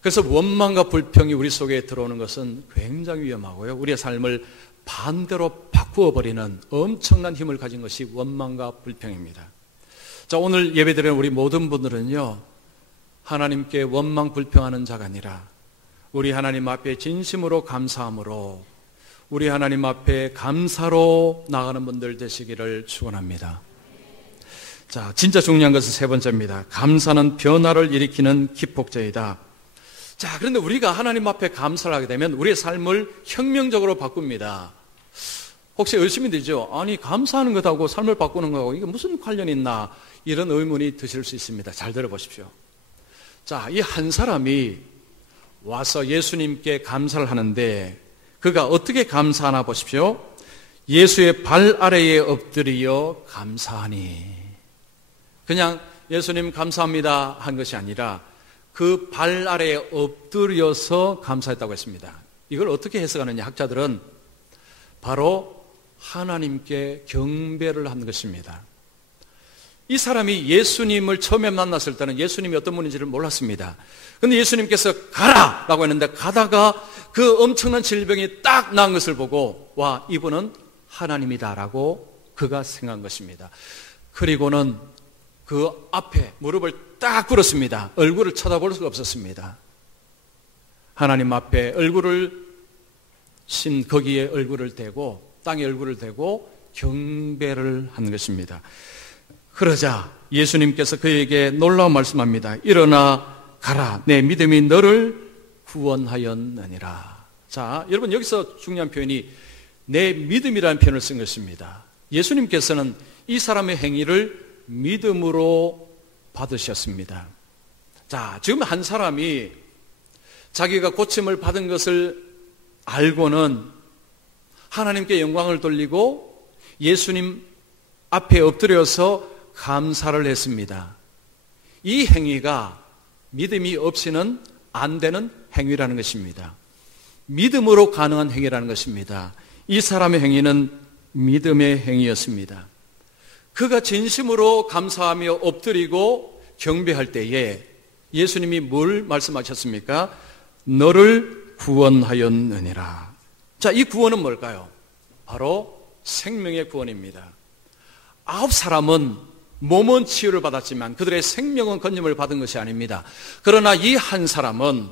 그래서 원망과 불평이 우리 속에 들어오는 것은 굉장히 위험하고요. 우리의 삶을 반대로 바꾸어 버리는 엄청난 힘을 가진 것이 원망과 불평입니다. 자, 오늘 예배드리는 우리 모든 분들은요, 하나님께 원망 불평하는 자가 아니라 우리 하나님 앞에 진심으로 감사함으로 우리 하나님 앞에 감사로 나가는 분들 되시기를 축원합니다. 자, 진짜 중요한 것은 세 번째입니다. 감사는 변화를 일으키는 기폭제이다. 자, 그런데 우리가 하나님 앞에 감사를 하게 되면 우리의 삶을 혁명적으로 바꿉니다. 혹시 의심이 되죠? 아니, 감사하는 것하고 삶을 바꾸는 것하고 이게 무슨 관련이 있나? 이런 의문이 드실 수 있습니다. 잘 들어보십시오. 자, 이 한 사람이 와서 예수님께 감사를 하는데 그가 어떻게 감사하나 보십시오. 예수의 발 아래에 엎드려 감사하니. 그냥 예수님 감사합니다 한 것이 아니라 그 발 아래에 엎드려서 감사했다고 했습니다. 이걸 어떻게 해석하느냐, 학자들은 바로 하나님께 경배를 한 것입니다. 이 사람이 예수님을 처음에 만났을 때는 예수님이 어떤 분인지를 몰랐습니다. 그런데 예수님께서 가라! 라고 했는데 가다가 그 엄청난 질병이 딱 나은 것을 보고 와, 이분은 하나님이다라고 그가 생각한 것입니다. 그리고는 그 앞에 무릎을 딱 꿇었습니다. 얼굴을 쳐다볼 수가 없었습니다. 하나님 앞에 얼굴을 거기에 얼굴을 대고 땅에 얼굴을 대고 경배를 한 것입니다. 그러자 예수님께서 그에게 놀라운 말씀합니다. 일어나 가라. 내 믿음이 너를 구원하였느니라. 자, 여러분 여기서 중요한 표현이 내 믿음이라는 표현을 쓴 것입니다. 예수님께서는 이 사람의 행위를 믿음으로 받으셨습니다. 자, 지금 한 사람이 자기가 고침을 받은 것을 알고는 하나님께 영광을 돌리고 예수님 앞에 엎드려서 감사를 했습니다. 이 행위가 믿음이 없이는 안 되는 행위라는 것입니다. 믿음으로 가능한 행위라는 것입니다. 이 사람의 행위는 믿음의 행위였습니다. 그가 진심으로 감사하며 엎드리고 경배할 때에 예수님이 뭘 말씀하셨습니까? 너를 구원하였느니라. 자, 이 구원은 뭘까요? 바로 생명의 구원입니다. 9사람은 몸은 치유를 받았지만 그들의 생명은 건짐을 받은 것이 아닙니다. 그러나 이 한 사람은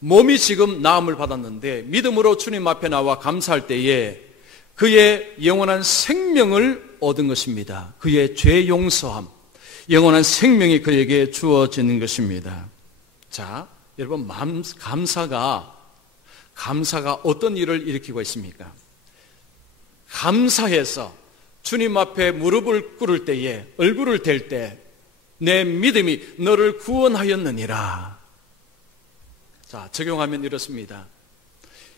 몸이 지금 나음을 받았는데 믿음으로 주님 앞에 나와 감사할 때에 그의 영원한 생명을 얻은 것입니다. 그의 죄 용서함, 영원한 생명이 그에게 주어지는 것입니다. 자, 여러분 감사가 어떤 일을 일으키고 있습니까? 감사해서 주님 앞에 무릎을 꿇을 때에 얼굴을 댈 때 내 믿음이 너를 구원하였느니라. 자, 적용하면 이렇습니다.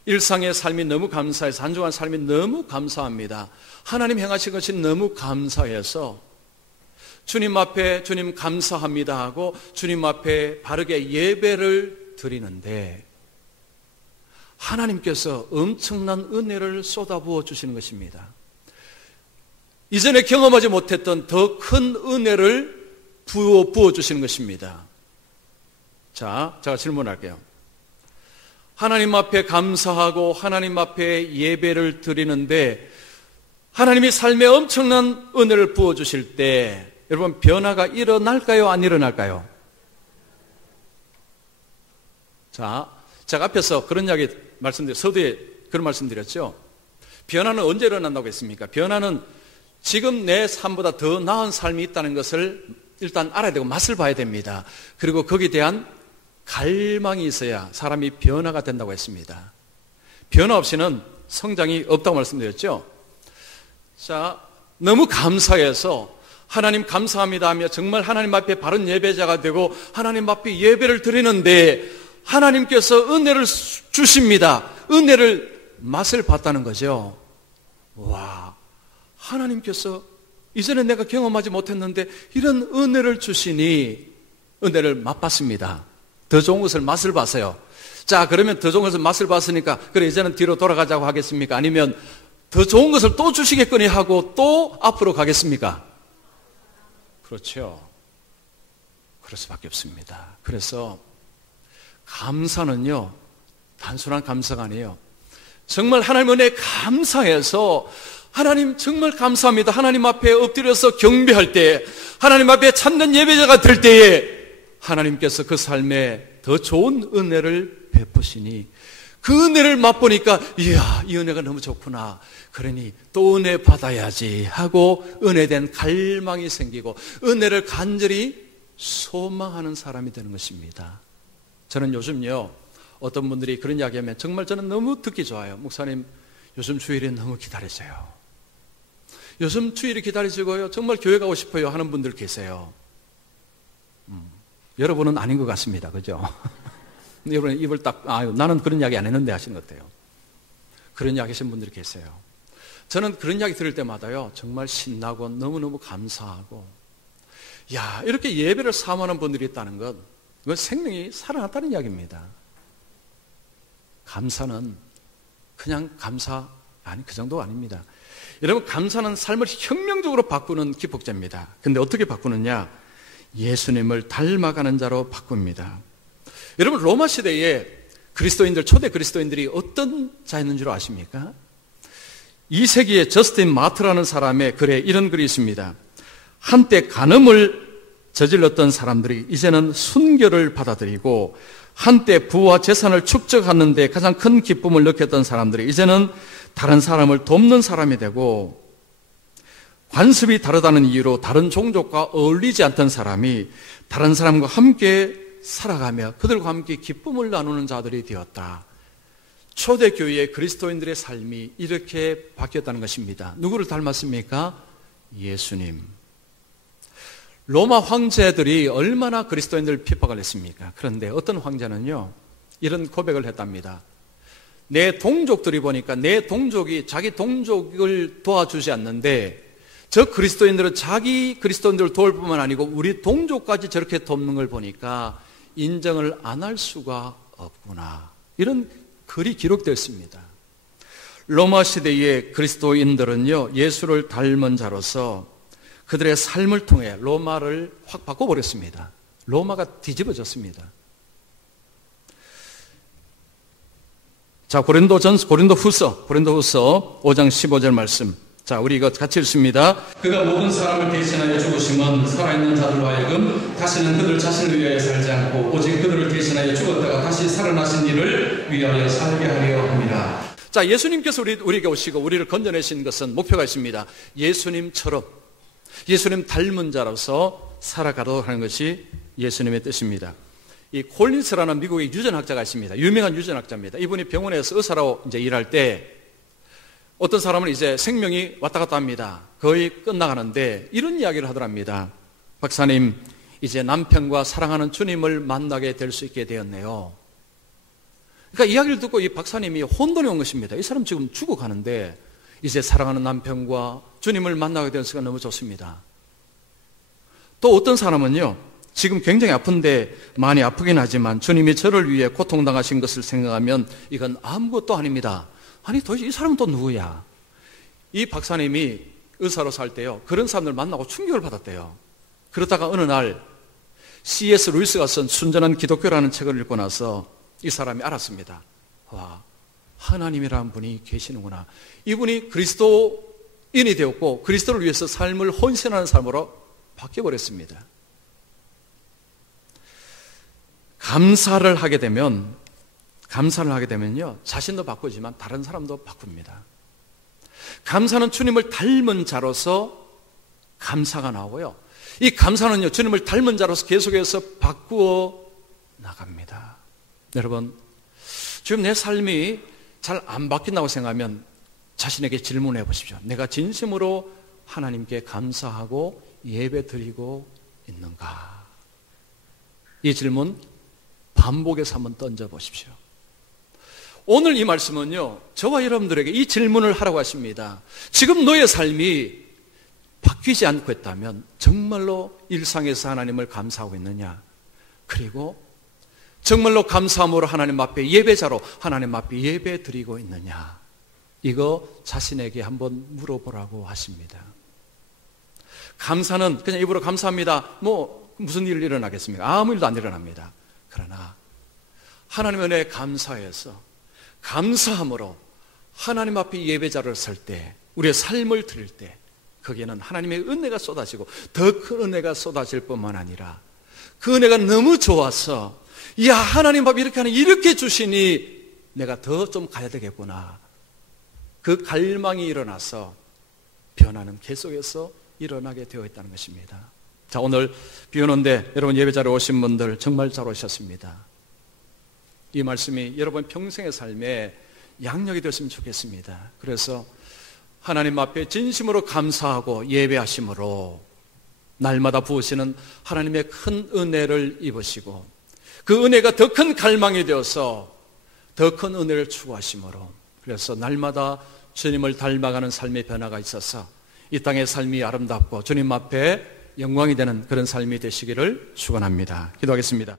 일상의 삶이 너무 감사해서 한 주간 삶이 너무 감사합니다. 하나님 행하신 것이 너무 감사해서 주님 앞에 주님 감사합니다 하고 주님 앞에 바르게 예배를 드리는데 하나님께서 엄청난 은혜를 쏟아부어 주시는 것입니다. 이전에 경험하지 못했던 더 큰 은혜를 부어 주시는 것입니다. 자, 제가 질문할게요. 하나님 앞에 감사하고 하나님 앞에 예배를 드리는데 하나님이 삶에 엄청난 은혜를 부어 주실 때 여러분 변화가 일어날까요? 안 일어날까요? 자, 제가 앞에서 그런 이야기 서두에 그런 말씀드렸죠. 변화는 언제 일어난다고 했습니까? 변화는 지금 내 삶보다 더 나은 삶이 있다는 것을 일단 알아야 되고 맛을 봐야 됩니다. 그리고 거기에 대한 갈망이 있어야 사람이 변화가 된다고 했습니다. 변화 없이는 성장이 없다고 말씀드렸죠. 자, 너무 감사해서 하나님 감사합니다 하며 정말 하나님 앞에 바른 예배자가 되고 하나님 앞에 예배를 드리는데 하나님께서 은혜를 주십니다. 은혜를 맛을 봤다는 거죠. 와, 하나님께서 이전에 내가 경험하지 못했는데 이런 은혜를 주시니 은혜를 맛봤습니다. 더 좋은 것을 맛을 봤어요. 자, 그러면 더 좋은 것을 맛을 봤으니까 그래 이제는 뒤로 돌아가자고 하겠습니까? 아니면 더 좋은 것을 또 주시겠거니 하고 또 앞으로 가겠습니까? 그렇죠. 그럴 수밖에 없습니다. 그래서 감사는요, 단순한 감사가 아니에요. 정말 하나님 은혜에 감사해서 하나님 정말 감사합니다. 하나님 앞에 엎드려서 경배할 때, 하나님 앞에 참된 예배자가 될 때에 하나님께서 그 삶에 더 좋은 은혜를 베푸시니 그 은혜를 맛보니까 이야, 이 은혜가 너무 좋구나. 그러니 또 은혜 받아야지 하고 은혜된 갈망이 생기고 은혜를 간절히 소망하는 사람이 되는 것입니다. 저는 요즘요, 어떤 분들이 그런 이야기하면 정말 저는 너무 듣기 좋아요. 목사님, 요즘 주일이 너무 기다려져요. 요즘 주일이 기다려지고요, 정말 교회 가고 싶어요 하는 분들 계세요. 여러분은 아닌 것 같습니다. 그죠? 여러분 입을 딱, 나는 그런 이야기 안 했는데 하시는 것 같아요. 그런 이야기 하시는 분들이 계세요. 저는 그런 이야기 들을 때마다요, 정말 신나고 너무너무 감사하고, 야, 이렇게 예배를 사모하는 분들이 있다는 것, 그건 생명이 살아났다는 이야기입니다. 감사는 그냥 감사, 아니, 그 정도가 아닙니다. 여러분, 감사는 삶을 혁명적으로 바꾸는 기폭제입니다. 근데 어떻게 바꾸느냐? 예수님을 닮아가는 자로 바꿉니다. 여러분, 로마 시대에 그리스도인들, 초대 그리스도인들이 어떤 자였는 줄 아십니까? 2세기에 저스틴 마트라는 사람의 글에 이런 글이 있습니다. 한때 간음을 저질렀던 사람들이 이제는 순결을 받아들이고, 한때 부와 재산을 축적하는 데 가장 큰 기쁨을 느꼈던 사람들이 이제는 다른 사람을 돕는 사람이 되고, 관습이 다르다는 이유로 다른 종족과 어울리지 않던 사람이 다른 사람과 함께 살아가며 그들과 함께 기쁨을 나누는 자들이 되었다. 초대교회의 그리스도인들의 삶이 이렇게 바뀌었다는 것입니다. 누구를 닮았습니까? 예수님. 로마 황제들이 얼마나 그리스도인들을 핍박을 했습니까? 그런데 어떤 황제는요, 이런 고백을 했답니다. 내 동족들이 보니까 내 동족이 자기 동족을 도와주지 않는데, 저 그리스도인들은 자기 그리스도인들을 도울 뿐만 아니고 우리 동족까지 저렇게 돕는 걸 보니까 인정을 안 할 수가 없구나. 이런 글이 기록되었습니다. 로마 시대의 그리스도인들은요, 예수를 닮은 자로서 그들의 삶을 통해 로마를 확 바꿔버렸습니다. 로마가 뒤집어졌습니다. 자, 고린도후서 5장 15절 말씀. 자, 우리 이거 같이 읽습니다. 그가 모든 사람을 대신하여 죽으심은 살아있는 자들로 하여금 다시는 그들 자신을 위하여 살지 않고 오직 그들을 대신하여 죽었다가 다시 살아나신 이를 위하여 살게 하려 합니다. 자, 예수님께서 우리에게 오시고 우리를 건져내신 것은 목표가 있습니다. 예수님처럼, 예수님 닮은 자로서 살아가도록 하는 것이 예수님의 뜻입니다. 이 콜린스라는 미국의 유전학자가 있습니다. 유명한 유전학자입니다. 이분이 병원에서 의사로 이제 일할 때 어떤 사람은 이제 생명이 왔다 갔다 합니다. 거의 끝나가는데 이런 이야기를 하더랍니다. 박사님, 이제 남편과 사랑하는 주님을 만나게 될 수 있게 되었네요. 그러니까 이야기를 듣고 이 박사님이 혼돈이 온 것입니다. 이 사람 지금 죽어가는데 이제 사랑하는 남편과 주님을 만나게 될 수가 너무 좋습니다. 또 어떤 사람은요, 지금 굉장히 아픈데 많이 아프긴 하지만 주님이 저를 위해 고통당하신 것을 생각하면 이건 아무것도 아닙니다. 아니 도대체 이 사람은 또 누구야? 이 박사님이 의사로 살 때요, 그런 사람들 만나고 충격을 받았대요. 그러다가 어느 날 C.S. 루이스가 쓴 순전한 기독교라는 책을 읽고 나서 이 사람이 알았습니다. 와, 하나님이라는 분이 계시는구나. 이분이 그리스도인이 되었고 그리스도를 위해서 삶을 헌신하는 삶으로 바뀌어버렸습니다. 감사를 하게 되면요, 자신도 바꾸지만 다른 사람도 바꿉니다. 감사는 주님을 닮은 자로서 감사가 나오고요, 이 감사는요, 주님을 닮은 자로서 계속해서 바꾸어 나갑니다. 여러분, 지금 내 삶이 잘 안 바뀐다고 생각하면 자신에게 질문해 보십시오. 내가 진심으로 하나님께 감사하고 예배 드리고 있는가? 이 질문 반복해서 한번 던져보십시오. 오늘 이 말씀은요, 저와 여러분들에게 이 질문을 하라고 하십니다. 지금 너의 삶이 바뀌지 않고 있다면 정말로 일상에서 하나님을 감사하고 있느냐? 그리고 정말로 감사함으로 하나님 앞에 예배자로 하나님 앞에 예배 드리고 있느냐? 이거 자신에게 한번 물어보라고 하십니다. 감사는 그냥 입으로 감사합니다, 뭐 무슨 일이 일어나겠습니까? 아무 일도 안 일어납니다. 그러나 하나님 은혜에 감사해서 감사함으로 하나님 앞에 예배자를 설 때, 우리의 삶을 드릴 때 거기에는 하나님의 은혜가 쏟아지고 더 큰 은혜가 쏟아질 뿐만 아니라 그 은혜가 너무 좋아서, 야, 하나님 밥 이렇게 하니 이렇게 주시니 내가 더 좀 가야 되겠구나, 그 갈망이 일어나서 변화는 계속해서 일어나게 되어 있다는 것입니다. 자, 오늘 비 오는데 여러분 예배자로 오신 분들 정말 잘 오셨습니다. 이 말씀이 여러분 평생의 삶에 양력이 되었으면 좋겠습니다. 그래서 하나님 앞에 진심으로 감사하고 예배하심으로 날마다 부으시는 하나님의 큰 은혜를 입으시고 그 은혜가 더 큰 갈망이 되어서 더 큰 은혜를 추구하심으로, 그래서 날마다 주님을 닮아가는 삶의 변화가 있어서 이 땅의 삶이 아름답고 주님 앞에 영광이 되는 그런 삶이 되시기를 축원합니다. 기도하겠습니다.